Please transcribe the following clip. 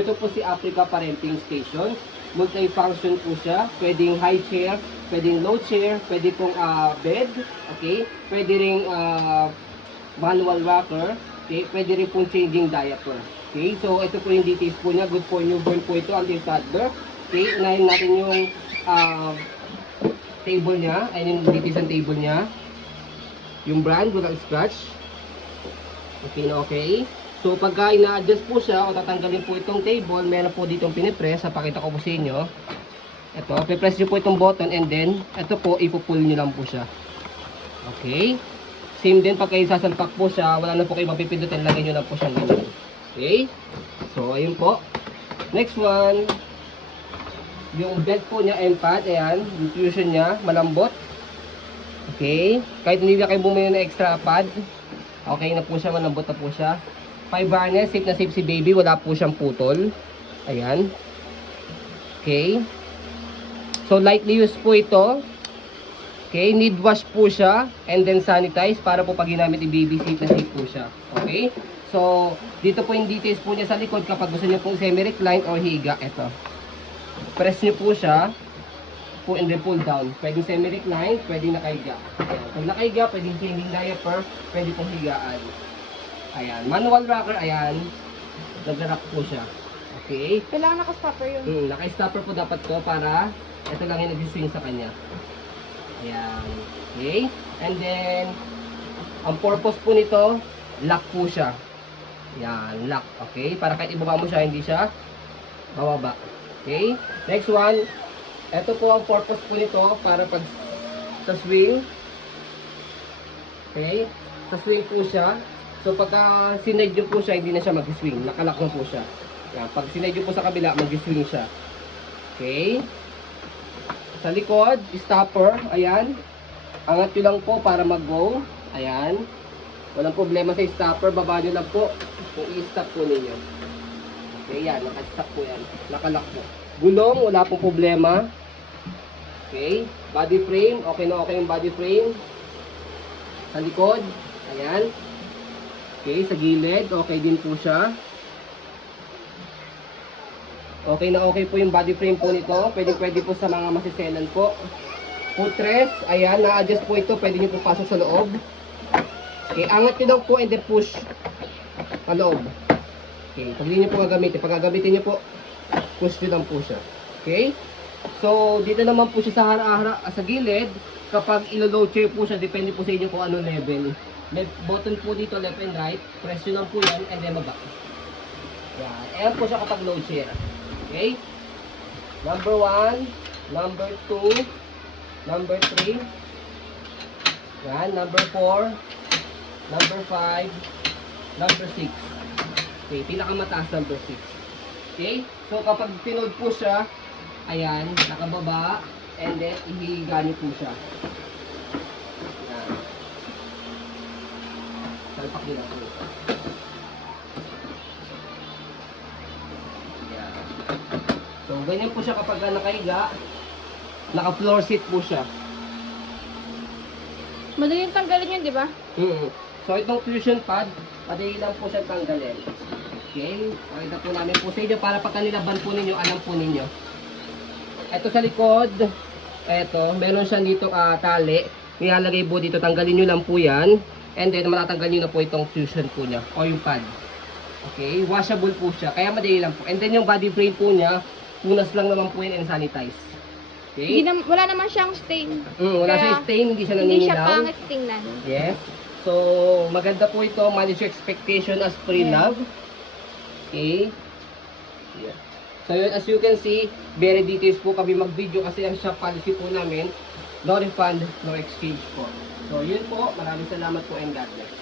Ito po si Africa Parenting Station. Multi-function po siya. Pwedeng high chair, pwedeng low chair, pwede pong bed, okay? Pwede ring manual rocker, okay? Pwede rin pong changing diaper. Okay, so ito po yung details po niya. Good for newborn po ito, until toddler. Okay, unahin natin yung table niya. Ayun yung details ng table niya. Yung brand, walang scratch. Okay na okay. So pagka ina-adjust po siya o tatanggalin po itong table, meron po ditong pinipress. Pakita ko po sa inyo. Ito, pipress nyo po itong button and then ito po, ipupull nyo lang po siya. Okay. Same din pag kayo sasalpak po siya, wala na po kayo mapipindutin, lagay nyo lang po siyang ganyan. Okay. So ayun po. Next one. Yung belt po niya, M-pad, ayan. Yung fusion niya, malambot. Okay. Kahit hindi na kayo bumili ng extra pad, okay na po siya, malambot na po siya. 5 harness, safe na safe si baby, wala po siyang putol. Ayan. Okay. So lightly used po ito. Okay, need wash po siya and then sanitize para po pag ginamit ni baby, safe na safe po siya. Okay? So dito po yung details po niya sa likod kapag gusto niyo pong semi-recline or higa, ito. Press niyo po siya po and then pull down. Pwedeng semi-recline, pwedeng nakahiga. Ayan. Pag nakahiga, pwedeng changing diaper, pwede pong higaan. Ayan, manual rocker, ayan. Nag-rock po siya. Okay? Kailangan naka-stopper yun. Naka-stopper po dapat to para ito lang yung nag-swing sa kanya. Ayan. Okay? And then, ang purpose po nito, lock po siya. Ayan, lock. Okay? Para kahit ibaba mo siya, hindi siya mababa. Okay? Next one, ito po ang purpose po nito para pag sa swing. Okay? Sa swing po siya. So pagka sinide nyo po siya, hindi na siya mag-swing. Nakalock na po siya. Yan. Pag sinide nyo po sa kabila, mag-swing siya. Okay. Sa likod, stopper. Ayan. Angat nyo lang po para mag-go. Ayan. Walang problema sa stopper. Baba nyo lang po kung i-stop po ninyo. Okay, yan. Naka-stop po yan. Nakalock po. Gulong, wala pong problema. Okay. Body frame. Okay na okay yung body frame. Sa likod. Ayan. Okay, sa gilid, okay din po siya. Okay na okay po yung body frame po nito. Pwede po sa mga masiselan po. Footrest, ayan, na-adjust po ito. Pwede nyo po pasok sa loob. Okay, angat nyo daw po and then push sa loob. Okay, pag hindi nyo po gagamitin. Pag gagamitin nyo po, push nyo lang po siya. Okay? So, dito naman po siya sa gilid. Kapag ilo-low chair po siya, depende po sa inyo kung ano level. May button po dito, left and right. Press nyo lang po yan, and then baba. Yan. Ayan po siya kapag low chair. Okay? Number 1, number 2, number 3. Yan. Number 4, number 5, number 6. Okay, pinakamataas number 6. Okay? So, kapag pinold po siya, ayan, nakababa, and then, ihihiga niyo po siya. Salpak nila po ito. Ayan. So, ganyan po siya kapag nakahiga. Naka-floor seat po siya. Madali yung tanggalin yun, di ba? So, itong fusion pad, madali lang po siya tanggalin. Okay? Pakita po namin po sa inyo para pagka nilaban po ninyo, alam po ninyo. Ito sa likod, ito, meron siya dito tali. Nilalagay po dito, tanggalin nyo lang po yan. And then, matatanggal nyo na po itong fusion po niya, o yung pad. Okay, washable po siya, kaya madali lang po. And then, yung body frame po niya, punas lang naman po yan and sanitize. Okay? Wala naman siyang stain. Wala Kaya, siyang stain, hindi siya Hindi siya naninilaw. pangit tingnan. Yes. So, maganda po ito, manage your expectation as pre-love. Okay. Yeah. So, yun, as you can see, very details po kami mag-video kasi ang shop policy po namin, no refund, no exchange po. So, yun po. Maraming salamat po and God bless.